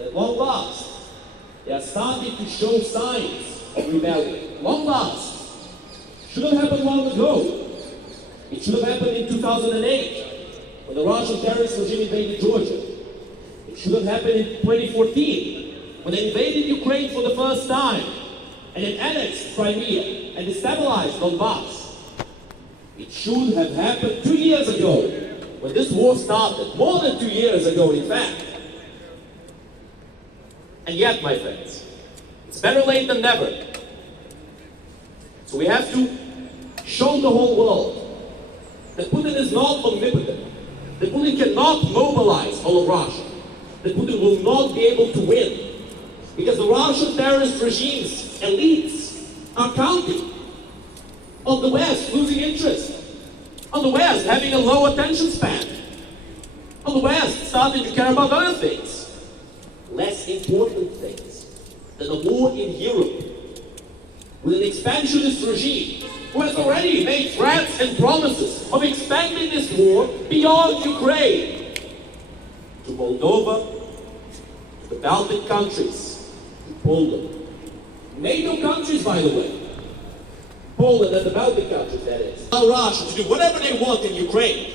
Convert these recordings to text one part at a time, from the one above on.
And at long last, they are starting to show signs of rebellion. Long last. Should have happened long ago. It should have happened in 2008, when the Russian terrorist regime invaded Georgia. It should have happened in 2014, when they invaded Ukraine for the first time, and then annexed Crimea and destabilized Donbass. It should have happened 2 years ago, when this war started. More than 2 years ago, in fact. And yet, my friends, it's better late than never. So we have to show the whole world that Putin is not omnipotent, that Putin cannot mobilize all of Russia, that Putin will not be able to win, because the Russian terrorist regime's elites are counting on the West losing interest, on the West having a low attention span, on the West starting to care about other things, less important things than the war in Europe, with an expansionist regime who has already made threats and promises of expanding this war beyond Ukraine, to Moldova, to the Baltic countries, to Poland. NATO countries, by the way. Poland and the Baltic countries, that is. Allow Russia to do whatever they want in Ukraine.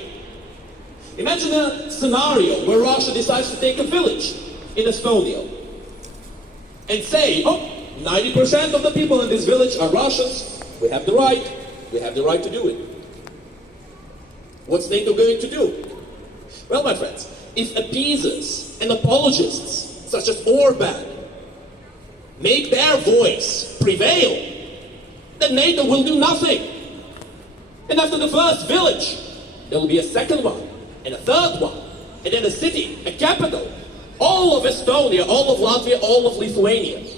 Imagine a scenario where Russia decides to take a village in Estonia and say, oh, 90% of the people in this village are Russians. We have the right to do it. What's NATO going to do? Well, my friends, if appeasers and apologists such as Orban make their voice prevail, then NATO will do nothing. And after the first village, there will be a second one, and a third one, and then a city, a capital, all of Estonia, all of Latvia, all of Lithuania.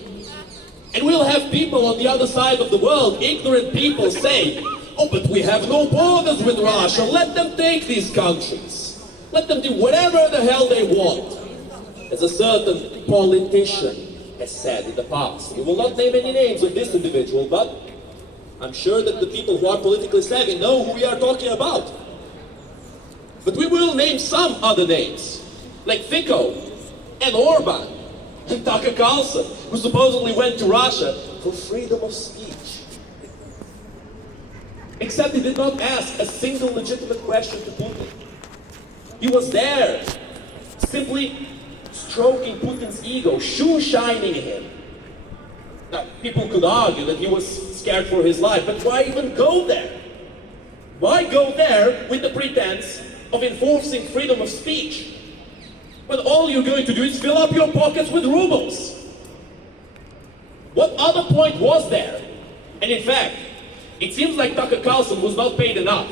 And we'll have people on the other side of the world, ignorant people, say, oh, but we have no borders with Russia. Let them take these countries. Let them do whatever the hell they want. As a certain politician has said in the past. We will not name any names of this individual, but I'm sure that the people who are politically savvy know who we are talking about. But we will name some other names, like Fico and Orban and Tucker Carlson, who supposedly went to Russia for freedom of speech. Except he did not ask a single legitimate question to Putin. He was there, simply stroking Putin's ego, shoe-shining him. Now, people could argue that he was scared for his life, but why even go there? Why go there with the pretense of enforcing freedom of speech, when all you're going to do is fill up your pockets with rubles? What other point was there? And in fact, it seems like Tucker Carlson was not paid enough.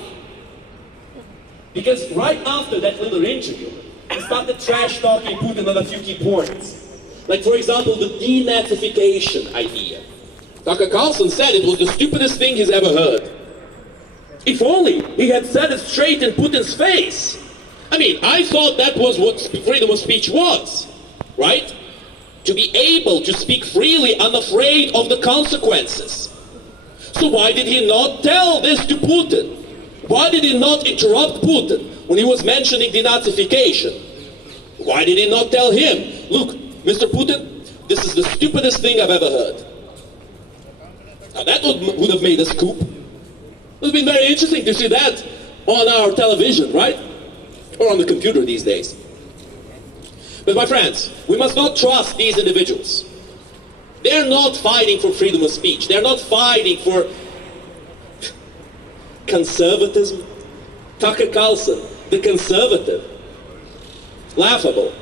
Because right after that little interview, he started trash-talking Putin on a few key points. Like, for example, the denazification idea. Tucker Carlson said it was the stupidest thing he's ever heard. If only he had said it straight in Putin's face. I mean, I thought that was what freedom of speech was, right? To be able to speak freely, unafraid of the consequences. So why did he not tell this to Putin? Why did he not interrupt Putin when he was mentioning denazification? Why did he not tell him, look, Mr. Putin, this is the stupidest thing I've ever heard? Now that would have made a scoop. It would have been very interesting to see that on our television, right? Or on the computer these days. But my friends, we must not trust these individuals. They're not fighting for freedom of speech. They're not fighting for conservatism. Tucker Carlson, the conservative. Laughable.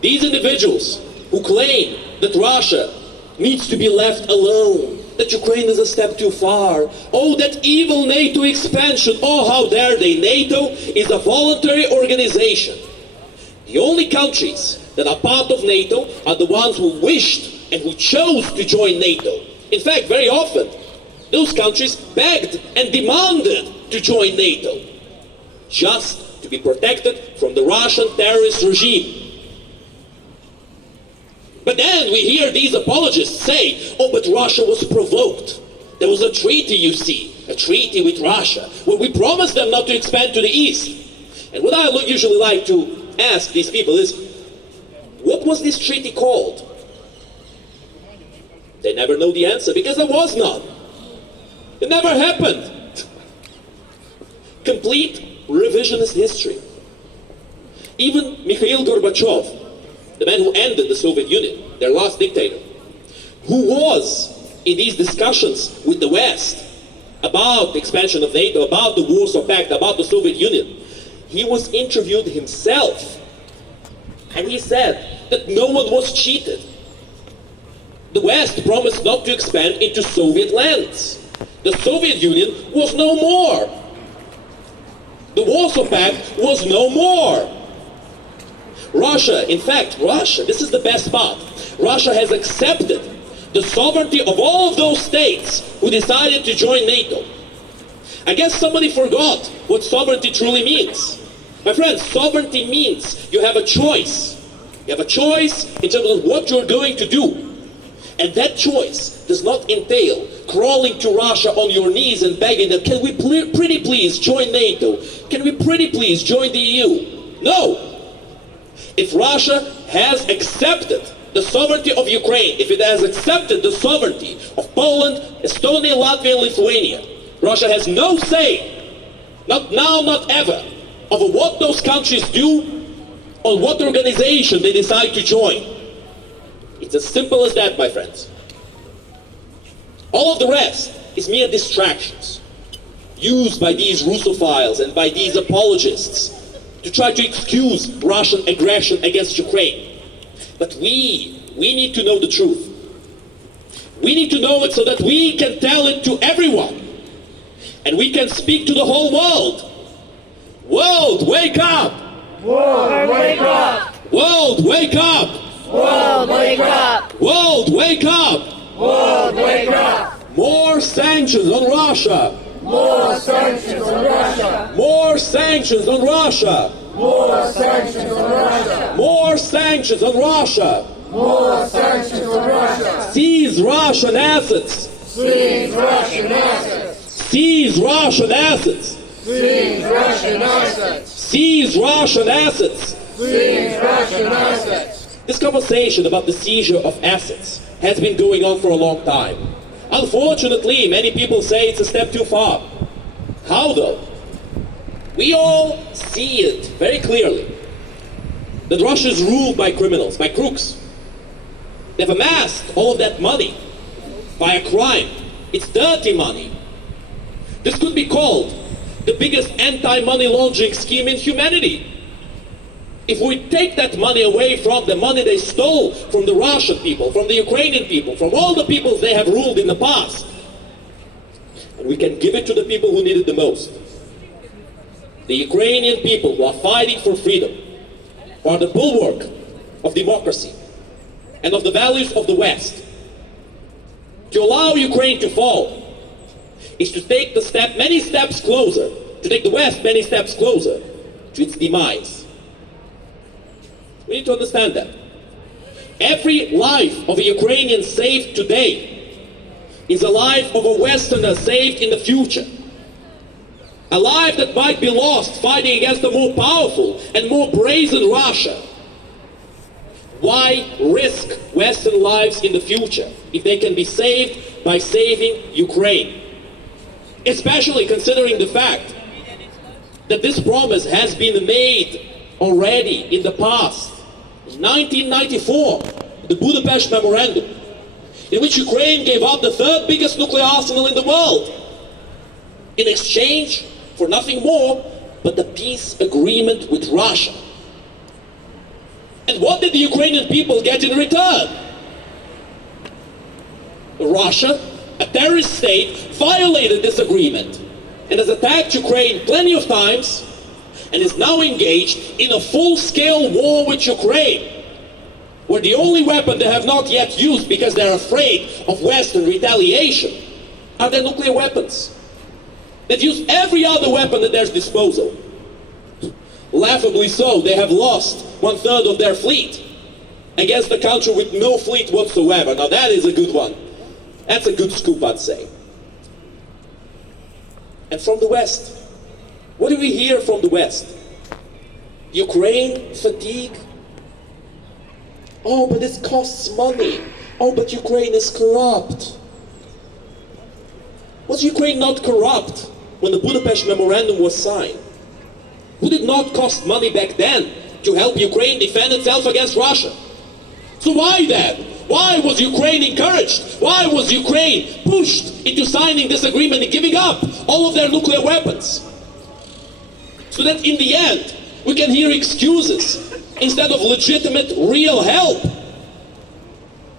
These individuals who claim that Russia needs to be left alone, that Ukraine is a step too far. Oh, that evil NATO expansion. Oh, how dare they. NATO is a voluntary organization. The only countries that are part of NATO are the ones who wished and who chose to join NATO. In fact, very often, those countries begged and demanded to join NATO, just to be protected from the Russian terrorist regime. But then we hear these apologists say, oh, but Russia was provoked. There was a treaty, you see, a treaty with Russia, where we promised them not to expand to the east. And what I usually like to ask these people is, What was this treaty called? They never know the answer because there was none. It never happened. Complete revisionist history. Even Mikhail Gorbachev, the man who ended the Soviet Union, their last dictator, who was in these discussions with the West about the expansion of NATO, about the Warsaw Pact, about the Soviet Union, he was interviewed himself, and he said that no one was cheated. The West promised not to expand into Soviet lands. The Soviet Union was no more. The Warsaw Pact was no more. Russia, in fact, this is the best part. Russia has accepted the sovereignty of all of those states who decided to join NATO. I guess somebody forgot what sovereignty truly means. My friends, sovereignty means you have a choice. You have a choice in terms of what you're going to do. And that choice does not entail crawling to Russia on your knees and begging them, can we pretty please join NATO? Can we pretty please join the EU? No! If Russia has accepted the sovereignty of Ukraine, if it has accepted the sovereignty of Poland, Estonia, Latvia, and Lithuania, Russia has no say, not now, not ever, over what those countries do or what organization they decide to join. It's as simple as that, my friends. All of the rest is mere distractions used by these Russophiles and by these apologists to try to excuse Russian aggression against Ukraine. But we need to know the truth. We need to know it so that we can tell it to everyone. And we can speak to the whole world. World, wake up! World, wake up! World, wake up! World, wake up! World, wake up! World, wake up! More sanctions on Russia! More sanctions on Russia! More sanctions on Russia! More sanctions on Russia! More sanctions on Russia! More sanctions on Russia! Seize Russian assets! Seize Russian assets! Seize Russian assets! Seize Russian assets! Seize Russian assets! Seize Russian assets! This conversation about the seizure of assets has been going on for a long time. Unfortunately, many people say it's a step too far. How though? We all see it very clearly. That Russia is ruled by criminals, by crooks. They've amassed all of that money by a crime. It's dirty money. This could be called the biggest anti-money laundering scheme in humanity. If we take that money away from the money they stole from the Russian people, from the Ukrainian people, from all the peoples they have ruled in the past, and we can give it to the people who need it the most. The Ukrainian people who are fighting for freedom, who are the bulwark of democracy and of the values of the West. To allow Ukraine to fall is to take the step many steps closer, to take the West many steps closer to its demise. We need to understand that. Every life of a Ukrainian saved today is a life of a Westerner saved in the future. A life that might be lost fighting against a more powerful and more brazen Russia. Why risk Western lives in the future if they can be saved by saving Ukraine? Especially considering the fact that this promise has been made already in the past. In 1994, the Budapest Memorandum, in which Ukraine gave up the third biggest nuclear arsenal in the world in exchange for nothing more but the peace agreement with Russia. And what did the Ukrainian people get in return? Russia, a terrorist state, violated this agreement and has attacked Ukraine plenty of times and is now engaged in a full-scale war with Ukraine, where the only weapon they have not yet used because they're afraid of Western retaliation are their nuclear weapons. They've used every other weapon at their disposal. Laughably so, they have lost 1/3 of their fleet against a country with no fleet whatsoever. Now that is a good one. That's a good scoop, I'd say. And from the West, what do we hear from the West? Ukraine fatigue? Oh, but this costs money. Oh, but Ukraine is corrupt. Was Ukraine not corrupt when the Budapest Memorandum was signed? Would it not cost money back then to help Ukraine defend itself against Russia? So why then? Why was Ukraine encouraged? Why was Ukraine pushed into signing this agreement and giving up all of their nuclear weapons? So that in the end, we can hear excuses instead of legitimate, real help.